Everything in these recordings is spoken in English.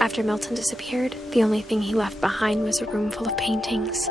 After Milton disappeared, the only thing he left behind was a room full of paintings.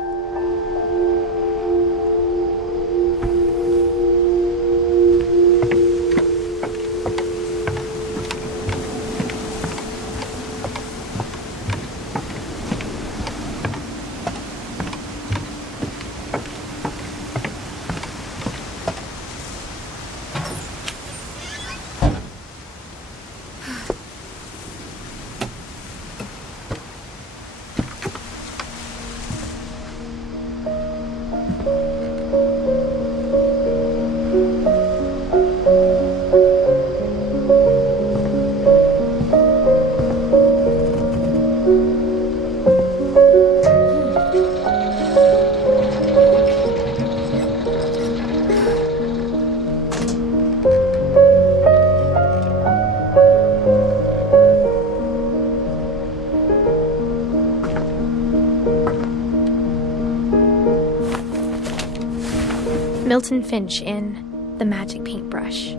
Milton Finch in The Magic Paintbrush.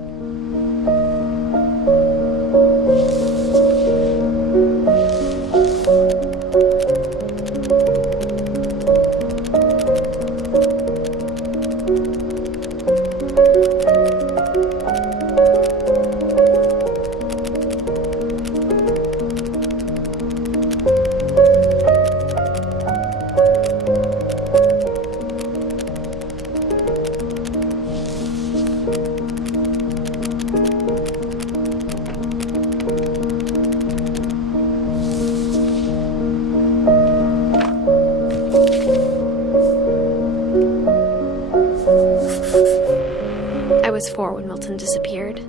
I was 4 when Milton disappeared.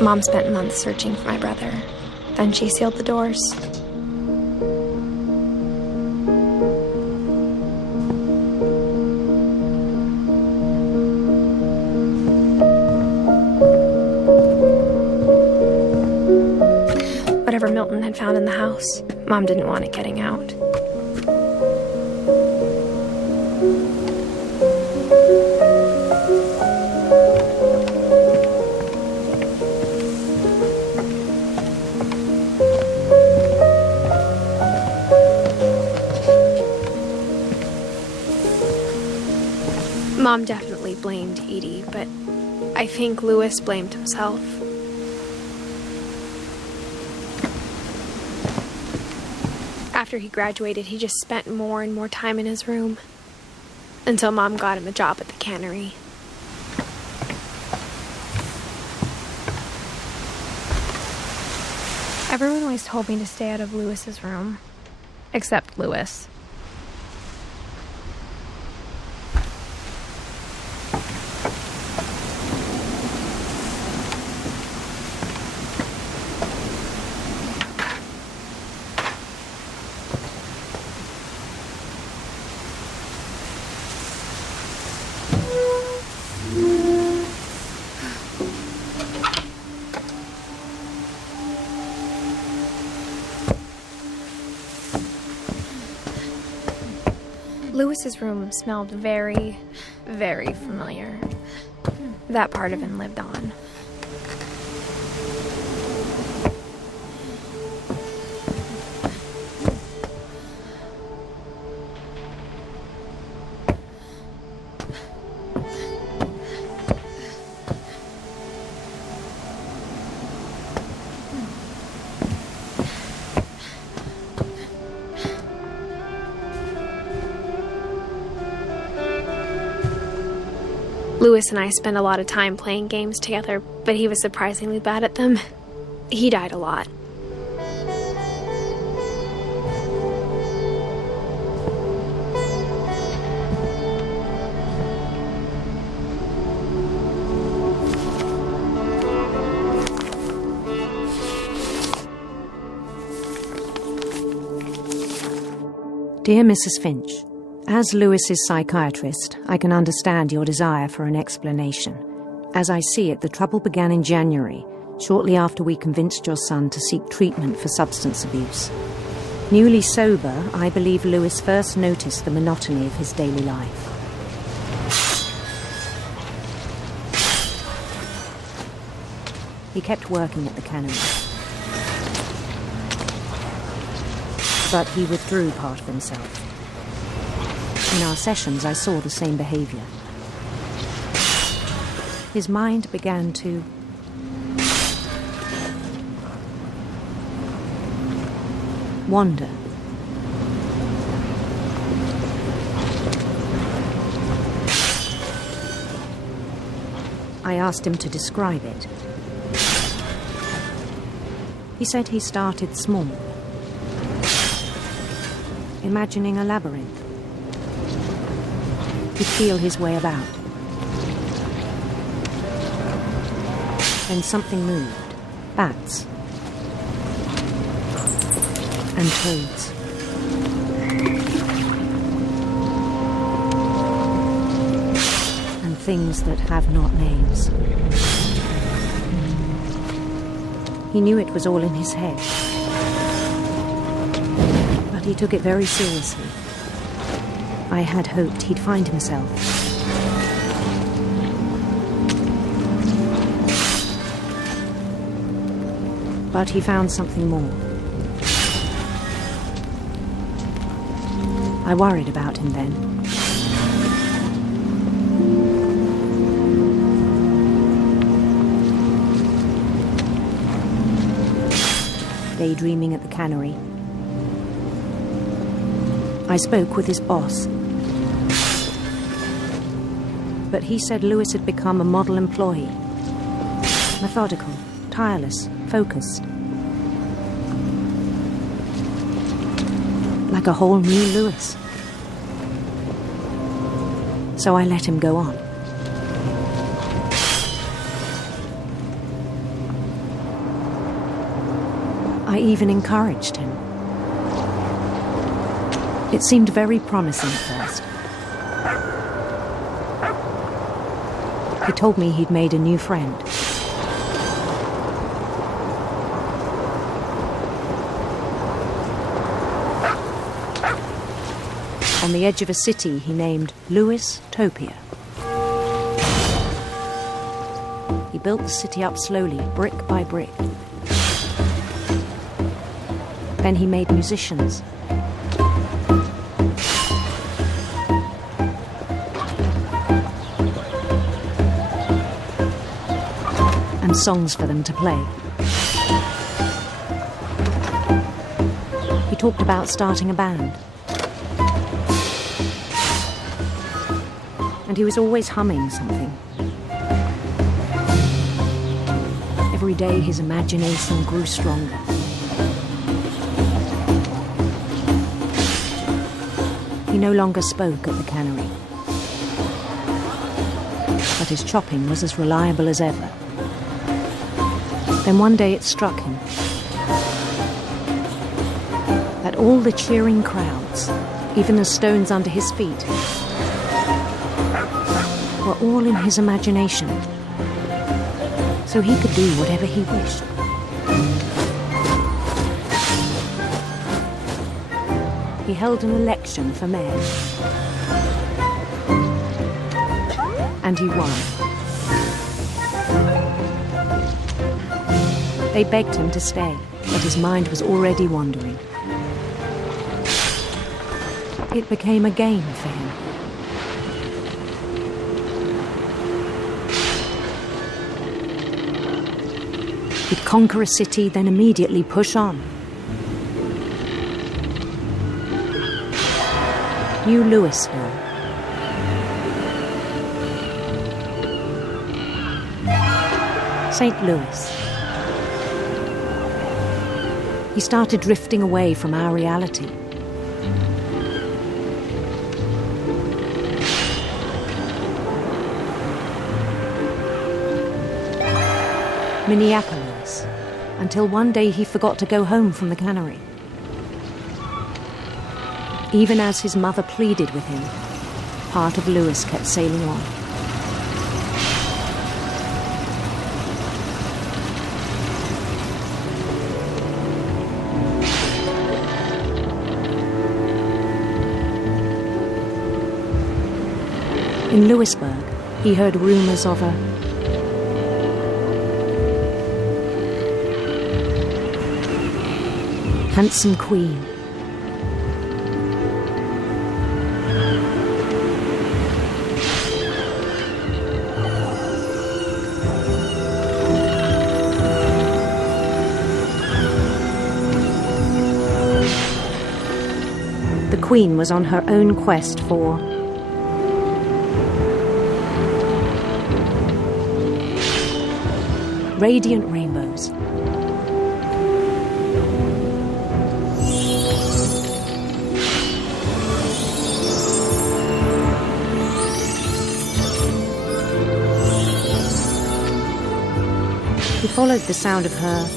Mom spent months searching for my brother. Then she sealed the doors. Whatever Milton had found in the house, Mom didn't want it getting out. Mom definitely blamed Edie, but I think Louis blamed himself. After he graduated, he just spent more and more time in his room, until Mom got him a job at the cannery. Everyone always told me to stay out of Louis's room, except Louis. Louis's room smelled very, very familiar. That part of him lived on. Louis and I spent a lot of time playing games together, but he was surprisingly bad at them. He died a lot. Dear Mrs. Finch, as Louis's psychiatrist, I can understand your desire for an explanation. As I see it, the trouble began in January, shortly after we convinced your son to seek treatment for substance abuse. Newly sober, I believe Lewis first noticed the monotony of his daily life. He kept working at the cannery, but he withdrew part of himself. In our sessions, I saw the same behaviour. His mind began to wander. I asked him to describe it. He said he started small, imagining a labyrinth. He'd feel his way about. Then something moved. Bats. And toads. And things that have not names. He knew it was all in his head. But he took it very seriously. I had hoped he'd find himself. But he found something more. I worried about him then. Daydreaming at the cannery, I spoke with his boss. But he said Lewis had become a model employee. Methodical, tireless, focused. Like a whole new Lewis. So I let him go on. I even encouraged him. It seemed very promising at first. He told me he'd made a new friend. On the edge of a city he named Lewis-topia. He built the city up slowly, brick by brick. Then he made musicians. And songs for them to play. He talked about starting a band. And he was always humming something. Every day his imagination grew stronger. He no longer spoke at the cannery. But his chopping was as reliable as ever. Then one day it struck him that all the cheering crowds, even the stones under his feet, were all in his imagination, so he could do whatever he wished. He held an election for mayor, and he won. They begged him to stay, but his mind was already wandering. It became a game for him. He'd conquer a city, then immediately push on. New Louisville. St. Louis. He started drifting away from our reality. Minneapolis, until one day he forgot to go home from the cannery. Even as his mother pleaded with him, part of Lewis kept sailing on. In Louisburg, he heard rumours of a handsome queen. The queen was on her own quest for radiant rainbows. He followed the sound of her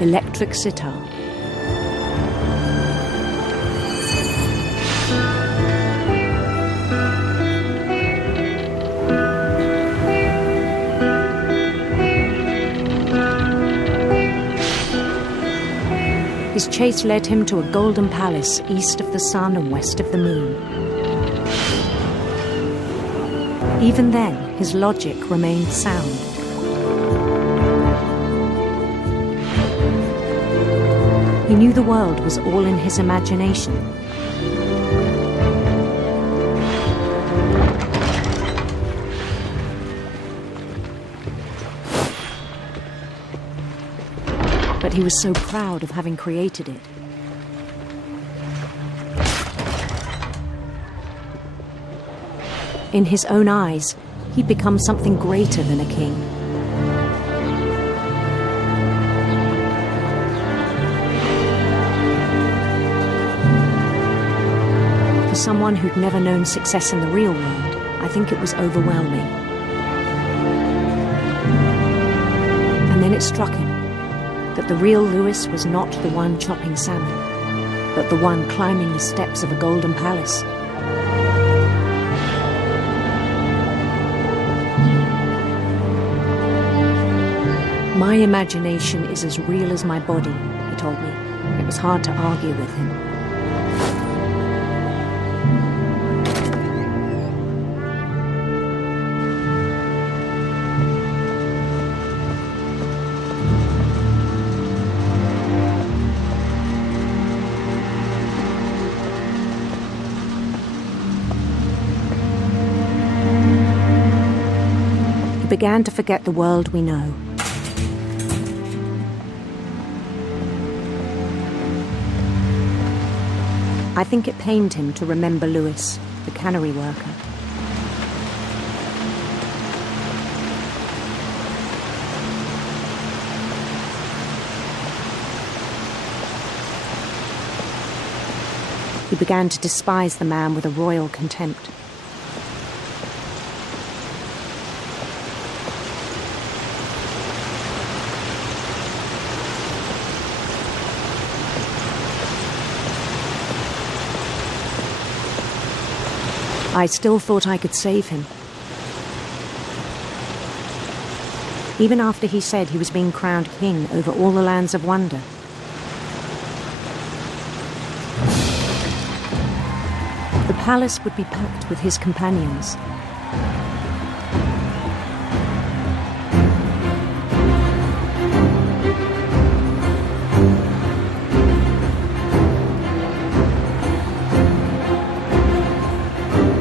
electric sitar. His chase led him to a golden palace east of the sun and west of the moon. Even then, his logic remained sound. He knew the world was all in his imagination. But he was so proud of having created it. In his own eyes, he'd become something greater than a king. For someone who'd never known success in the real world, I think it was overwhelming. And then it struck him that the real Lewis was not the one chopping salmon, but the one climbing the steps of a golden palace. My imagination is as real as my body, he told me. It was hard to argue with him. He began to forget the world we know. I think it pained him to remember Lewis, the cannery worker. He began to despise the man with a royal contempt. I still thought I could save him. Even after he said he was being crowned king over all the lands of wonder. The palace would be packed with his companions.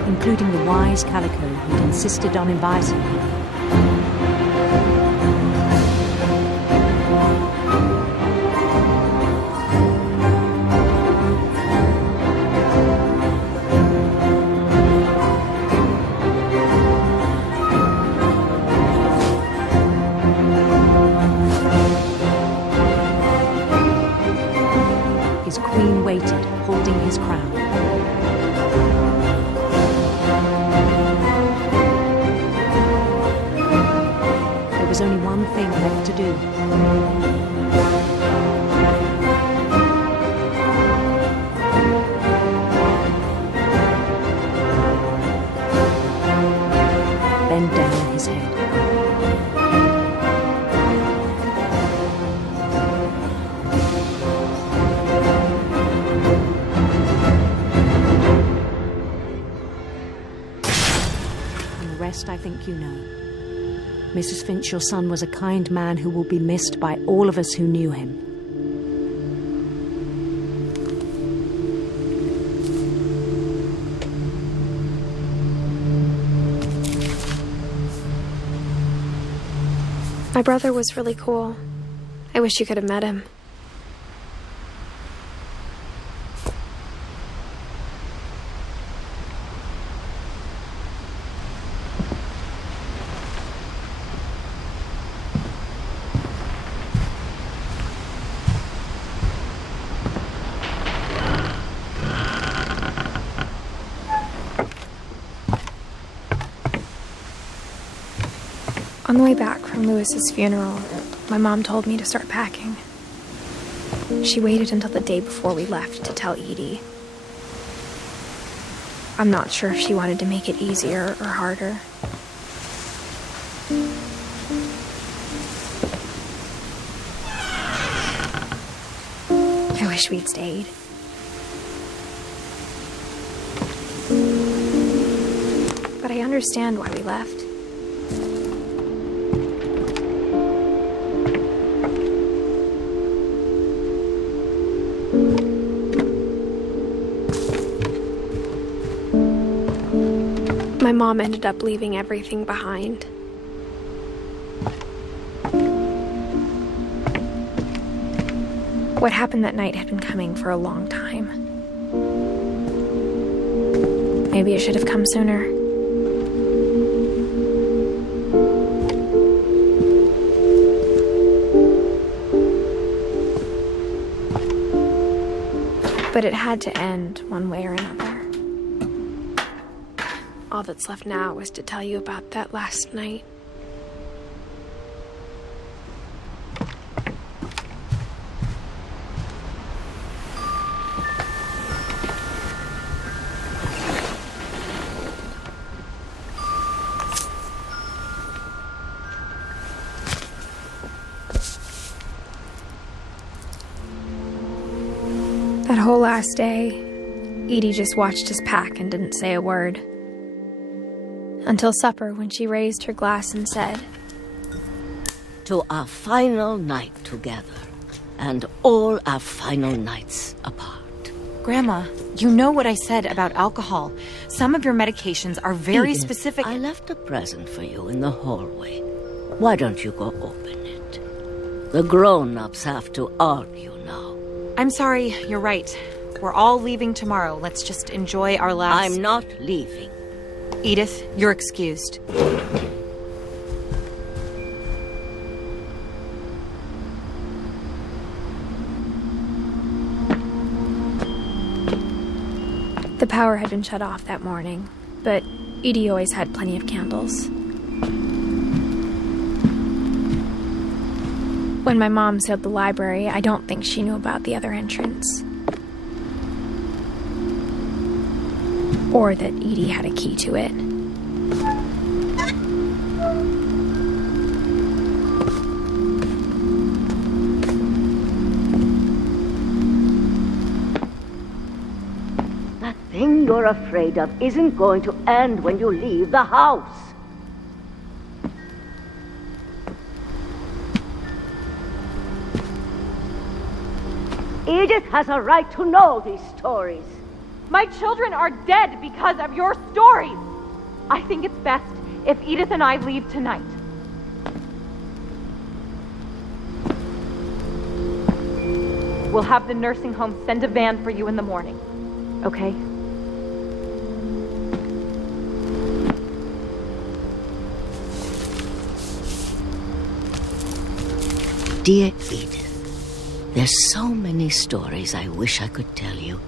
Including the wise Calico who'd insisted on inviting him. His queen waited, holding his crown. There was only one thing left to do. Bend down his head. rest, I think you know. Mrs. Finch, your son was a kind man who will be missed by all of us who knew him. My brother was really cool. I wish you could have met him. On the way back from Lewis's funeral, my mom told me to start packing. She waited until the day before we left to tell Edie. I'm not sure if she wanted to make it easier or harder. I wish we'd stayed. But I understand why we left. My mom ended up leaving everything behind. What happened that night had been coming for a long time. Maybe it should have come sooner. But it had to end one way or another. All that's left now is to tell you about that last night. That whole last day, Edie just watched us pack and didn't say a word. Until supper, when she raised her glass and said, "To our final night together, and all our final nights apart." Grandma, you know what I said about alcohol. Some of your medications are very Edith, specific. I left a present for you in the hallway. Why don't you go open it? The grown-ups have to argue now. I'm sorry, you're right. We're all leaving tomorrow. Let's just enjoy our last... I'm not leaving. Edith, you're excused. The power had been shut off that morning, but Edie always had plenty of candles. When my mom sealed the library, I don't think she knew about the other entrance. Or that Edie had a key to it. That thing you're afraid of isn't going to end when you leave the house. Edith has a right to know these stories. My children are dead because of your stories. I think it's best if Edith and I leave tonight. We'll have the nursing home send a van for you in the morning, okay? Dear Edith, there's so many stories I wish I could tell you.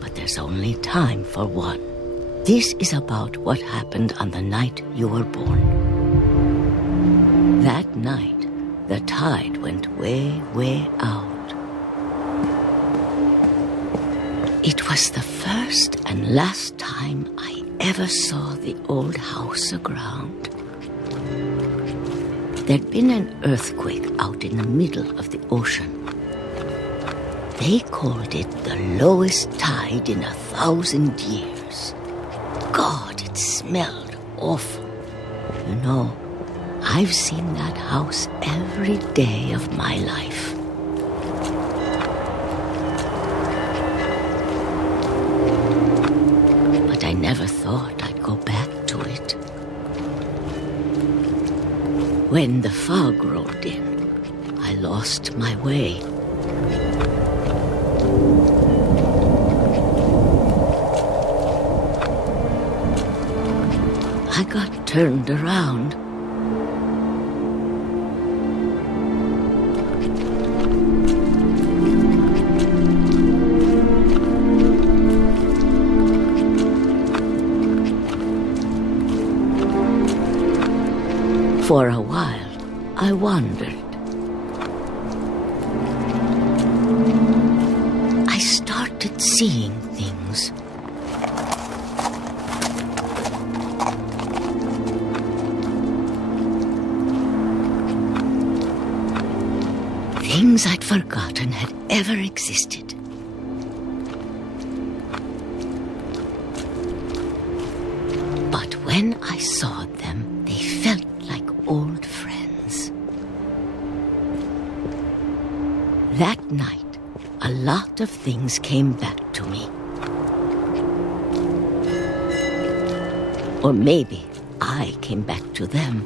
But there's only time for one. This is about what happened on the night you were born. That night, the tide went way, way out. It was the first and last time I ever saw the old house aground. There'd been an earthquake out in the middle of the ocean. They called it the lowest tide in 1,000 years. God, it smelled awful. You know, I've seen that house every day of my life. But I never thought I'd go back to it. When the fog rolled in, I lost my way. I got turned around. For a while, I wandered. I started seeing things. Things I'd forgotten had ever existed. But when I saw them, they felt like old friends. That night, a lot of things came back to me. Or maybe I came back to them.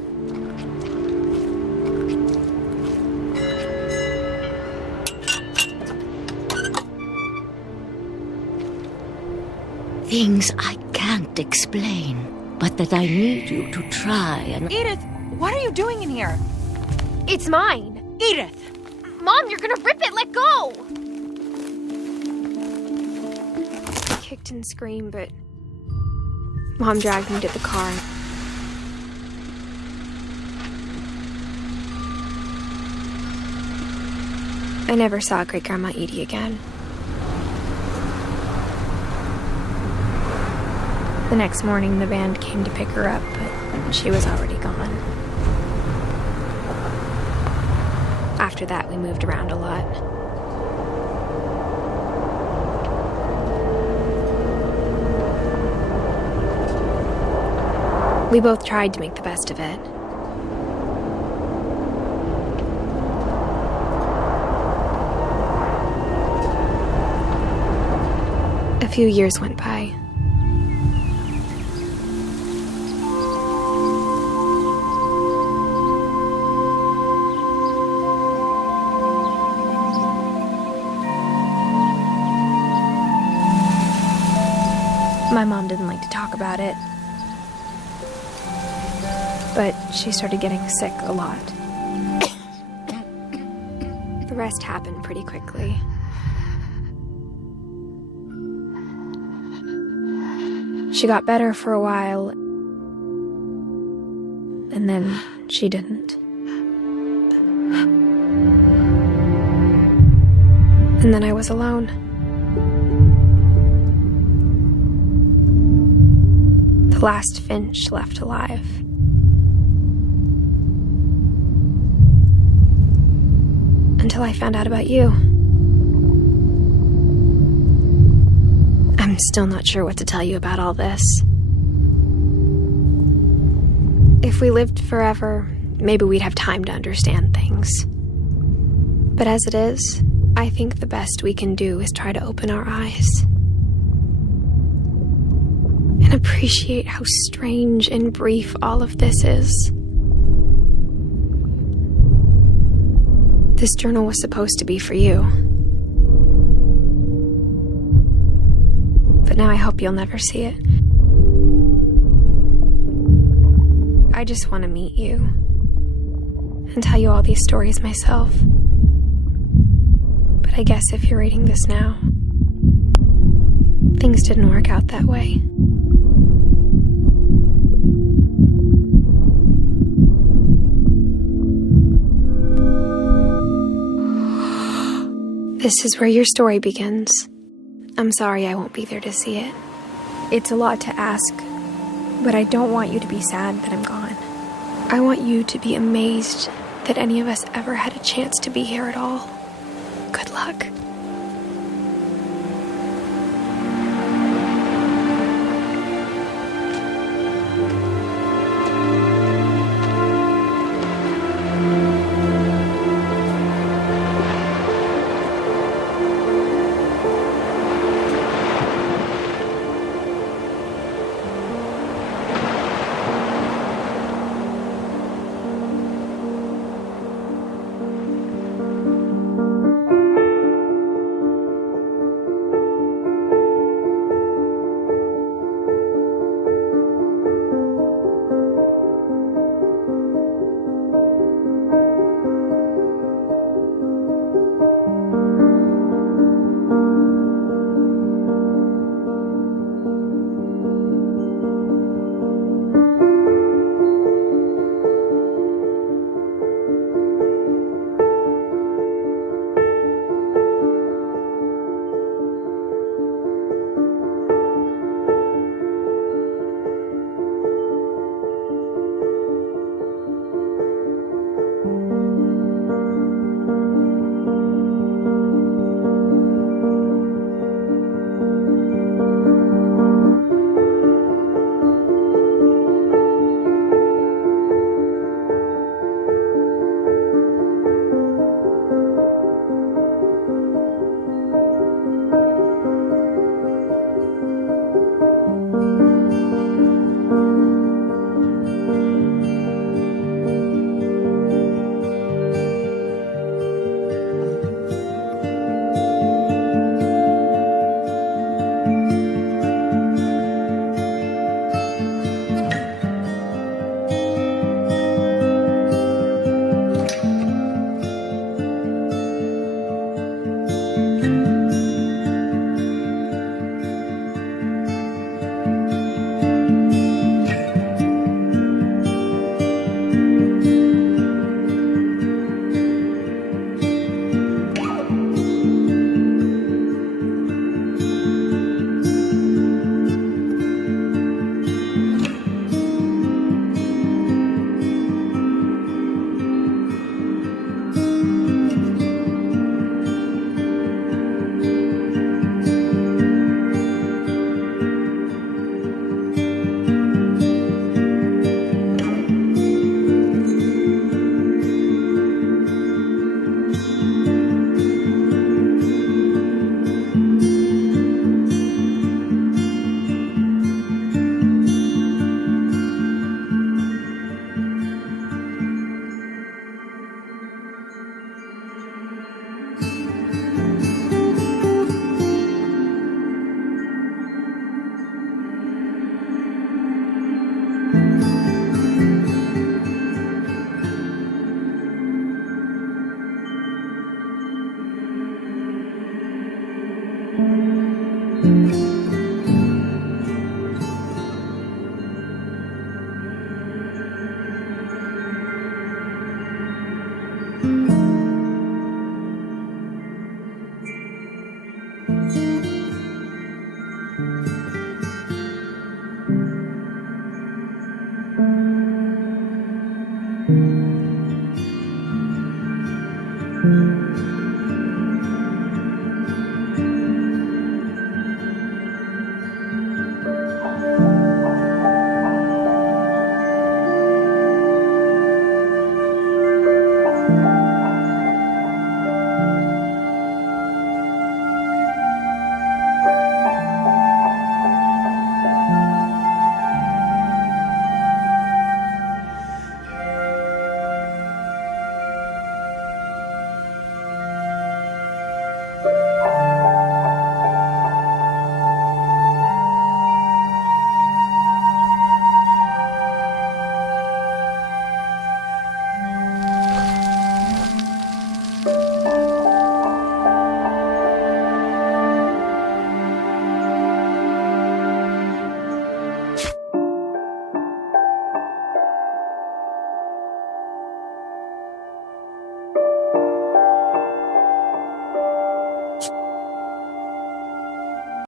Things I can't explain, but that I need you to try and... Edith, what are you doing in here? It's mine. Edith! Mom, you're gonna rip it! Let go! I kicked and screamed, but Mom dragged me to the car. I never saw Great-Grandma Edie again. The next morning, the band came to pick her up, but she was already gone. After that, we moved around a lot. We both tried to make the best of it. A few years went by. My mom didn't like to talk about it, but she started getting sick a lot. The rest happened pretty quickly. She got better for a while, and then she didn't. And then I was alone. The last Finch left alive. Until I found out about you. I'm still not sure what to tell you about all this. If we lived forever, maybe we'd have time to understand things. But as it is, I think the best we can do is try to open our eyes. And appreciate how strange and brief all of this is. This journal was supposed to be for you. But now I hope you'll never see it. I just want to meet you and tell you all these stories myself. But I guess if you're reading this now, things didn't work out that way. This is where your story begins. I'm sorry I won't be there to see it. It's a lot to ask, but I don't want you to be sad that I'm gone. I want you to be amazed that any of us ever had a chance to be here at all. Good luck.